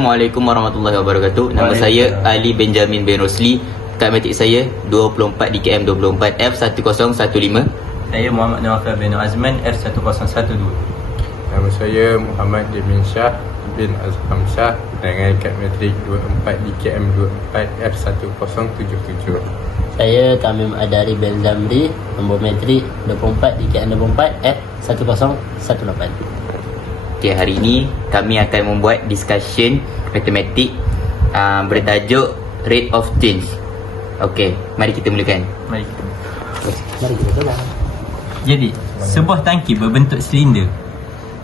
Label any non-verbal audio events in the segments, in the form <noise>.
Assalamualaikum warahmatullahi wabarakatuh. Nama saya Ali Benjamin bin Rosli. Kad matrik saya 24 DKM 24 F1015. Saya Muhammad Nawafal bin Azman R1012 Nama saya Muhammad Jamin Shah bin Azham Shah dengan kad matrik 24 DKM 24 F1077. Saya Tamim Adari bin Zamri Nombor metrik 24 DKN 24 F1018 Okey, hari ini kami akan membuat discussion matematik uh, bertajuk rate of change. Okey, mari kita mulakan. Mari kita Mari kita tolak Jadi, sebuah tangki berbentuk silinder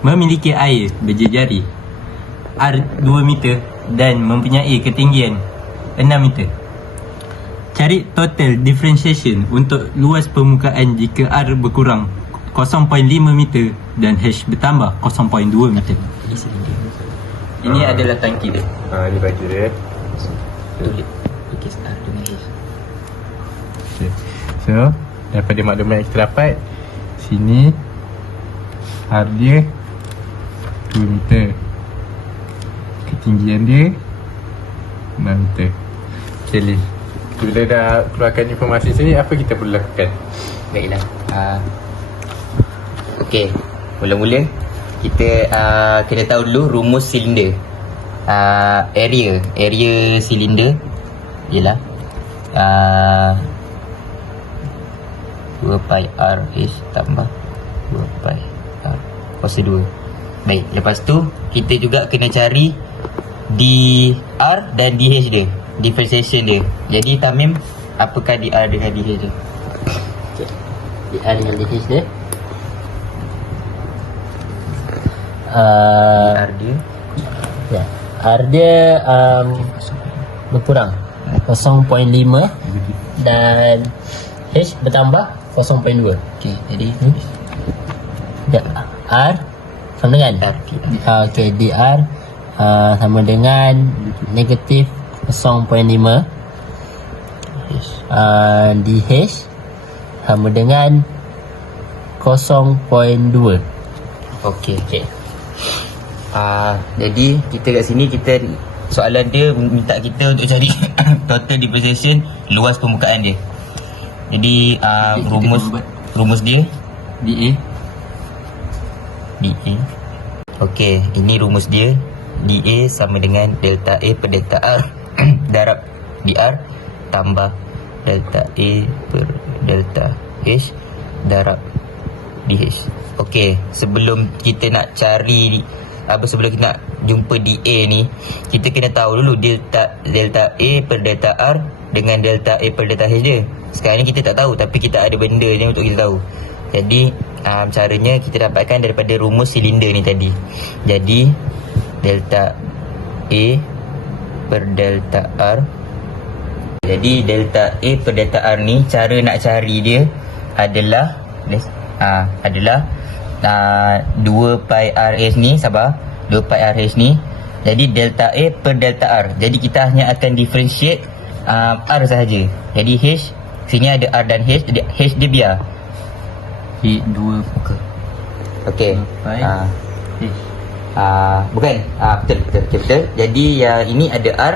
memiliki air berjejari R 2 meter dan mempunyai ketinggian 6 meter. Cari total differentiation untuk luas permukaan jika R berkurang 0.5 meter dan H bertambah 0.2 meter. Ini adalah tangki dia. Ha, ni baju dia. Tulis lukis R dengan H. Okay. So, daripada maklumat yang kita dapat, sini R dia 2 meter. Ketinggian dia 6 meter. Okay, Lin. Bila dah keluarkan informasi sini, apa kita perlu lakukan? Baiklah. Uh, Okey, mula-mula kita uh, kena tahu dulu rumus silinder. Uh, area, area silinder ialah uh, 2 pi r h tambah 2 pi r kuasa 2. Baik, lepas tu kita juga kena cari dr dan dh dia, differentiation dia. Jadi Tamim, apakah dr dengan dh tu? DR dengan DH dia uh, dr dia ya. R dia um, berkurang. 0.5 dan H bertambah 0.2 Okey, jadi Ya, R sama dengan? R uh, okay, DR uh, sama dengan negatif 0.5 uh, DH sama dengan 0.2 Okey. Okey. Ah, jadi kita kat sini kita soalan dia minta kita untuk cari <coughs> total differentiation luas permukaan dia. Jadi kita rumus rumus dia DA dA. Okey, ini rumus dia. dA sama dengan delta A per delta R <coughs> darab dr tambah delta A per delta H darab DH. Okey, sebelum kita nak cari apa sebelum kita nak jumpa DA ni, kita kena tahu dulu delta delta A per delta R dengan delta A per delta H dia. Sekarang ni kita tak tahu tapi kita ada benda ni untuk kita tahu. Jadi um, caranya kita dapatkan daripada rumus silinder ni tadi. Jadi delta A per delta R jadi delta A per delta R ni cara nak cari dia adalah ah adalah ah, 2 pi RH ni sabar 2 pi RH ni jadi delta A per delta R jadi kita hanya akan differentiate ah, R sahaja jadi H sini ada R dan H jadi H dia biar H 2 okey okey ah H Ah, bukan. Ah, betul, betul, betul, betul. Jadi yang ini ada R.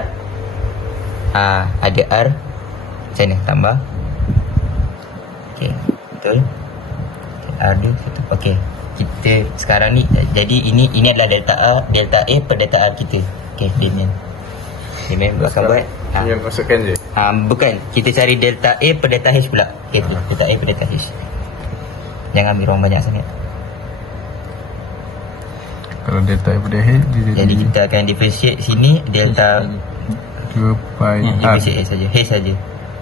Ah, ada R. Macam mana? Tambah. Okey, betul. R dia satu. Okey. Kita sekarang ni jadi ini ini adalah delta A, delta A per delta R kita. Okey. Damian akan buat. Ah, Yang masukkan je. ah, bukan. Kita cari delta A per delta H pula. Okey, tu. Delta A per delta H. Jangan ambil orang banyak sangat. Kalau delta daripada H, dia Jadi jadi kita akan differentiate sini delta 2 pi Hmm, R. Differentiate H saja. H saja.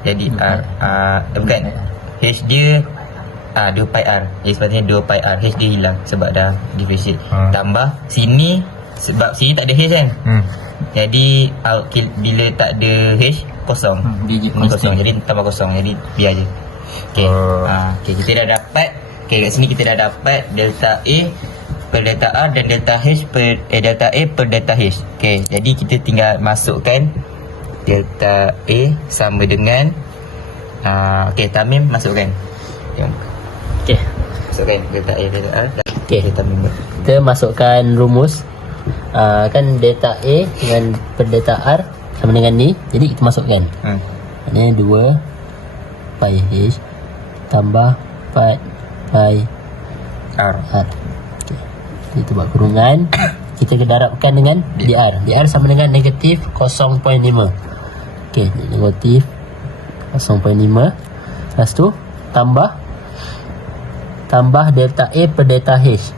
Jadi R uh, eh, bukan H dia ah 2 pi R. Jadi sepatutnya 2 pi R. H dia hilang sebab dah differentiate. Ha. Tambah sini sebab sini tak ada H kan. Hmm. Jadi out kil- bila tak ada H kosong. Hmm, Ni kosong. Jadi tambah kosong. Jadi biar je. Okey. Oh. Ah, okey kita dah dapat okey kat sini kita dah dapat delta A per delta R dan delta H per eh, delta A per delta H. Okey, jadi kita tinggal masukkan delta A sama dengan ah okey Tamim masukkan. Jom. Okay Masukkan delta A delta R. Okey. Okey buat. Kita masukkan rumus uh, kan delta A dengan per delta R sama dengan ni. Jadi kita masukkan. Hmm. Maknanya 2 pi H tambah 4 pi R. R. Okay. Kita buat kurungan. Kita kedarabkan dengan DR. DR sama dengan negatif 0.5. Okey, negatif 0.5. Lepas tu tambah tambah delta A per delta H.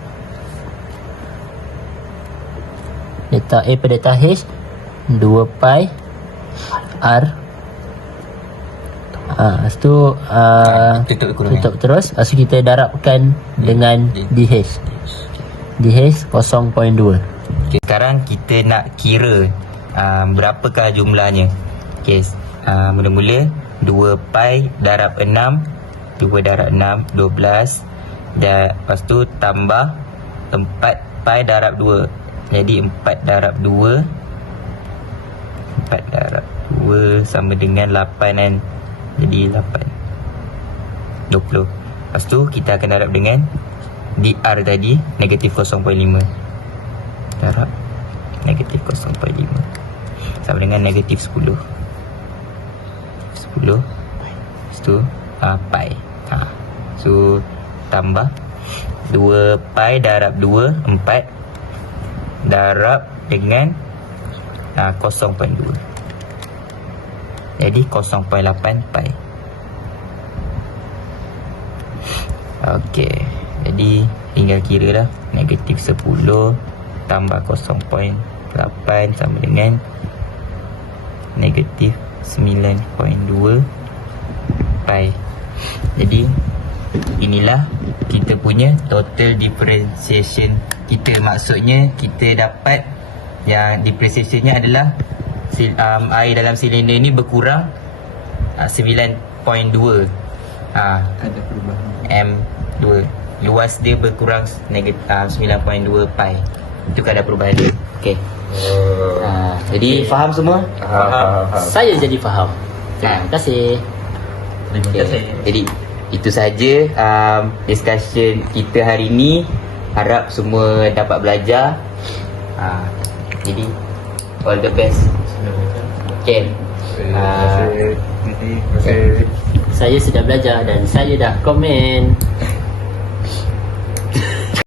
Delta A per delta H 2 pi R Ha, lepas tu uh, Tutup tutup terus. Lepas tu kita darabkan dengan DH. DH 0.2. Okay, sekarang kita nak kira uh, berapakah jumlahnya. Okey, uh, mula-mula 2 pi darab 6, 2 darab 6 12 dan lepas tu tambah 4 pi darab 2. Jadi 4 darab 2 4 darab 2 sama dengan 8 kan. Jadi 8 20. Lepas tu kita akan darab dengan DR tadi negatif 0.5 darab negatif 0.5 sama dengan negatif 10 10 lepas tu uh, pi ha. so tambah 2 pi darab 2 4 darab dengan uh, 0.2 jadi 0.8 pi Okey. Jadi tinggal kira lah negatif 10 tambah 0.8 sama dengan negatif 9.2 pi. Jadi inilah kita punya total differentiation kita maksudnya kita dapat yang differentiationnya adalah um, air dalam silinder ni berkurang uh, 9.2 uh, Ada perubahan. M2 Luas dia berkurang negatif uh, 9.2 pi Itu kadar perubahan dia Okay Oh. uh, Jadi faham semua? Faham, faham, faham. Saya jadi faham. Ha. Terima kasih. Terima Okay. kasih. Jadi itu saja um, discussion kita hari ni Harap semua dapat belajar uh, Jadi all the best Okay Terima Ah. kasih. Saya sudah belajar dan saya dah komen.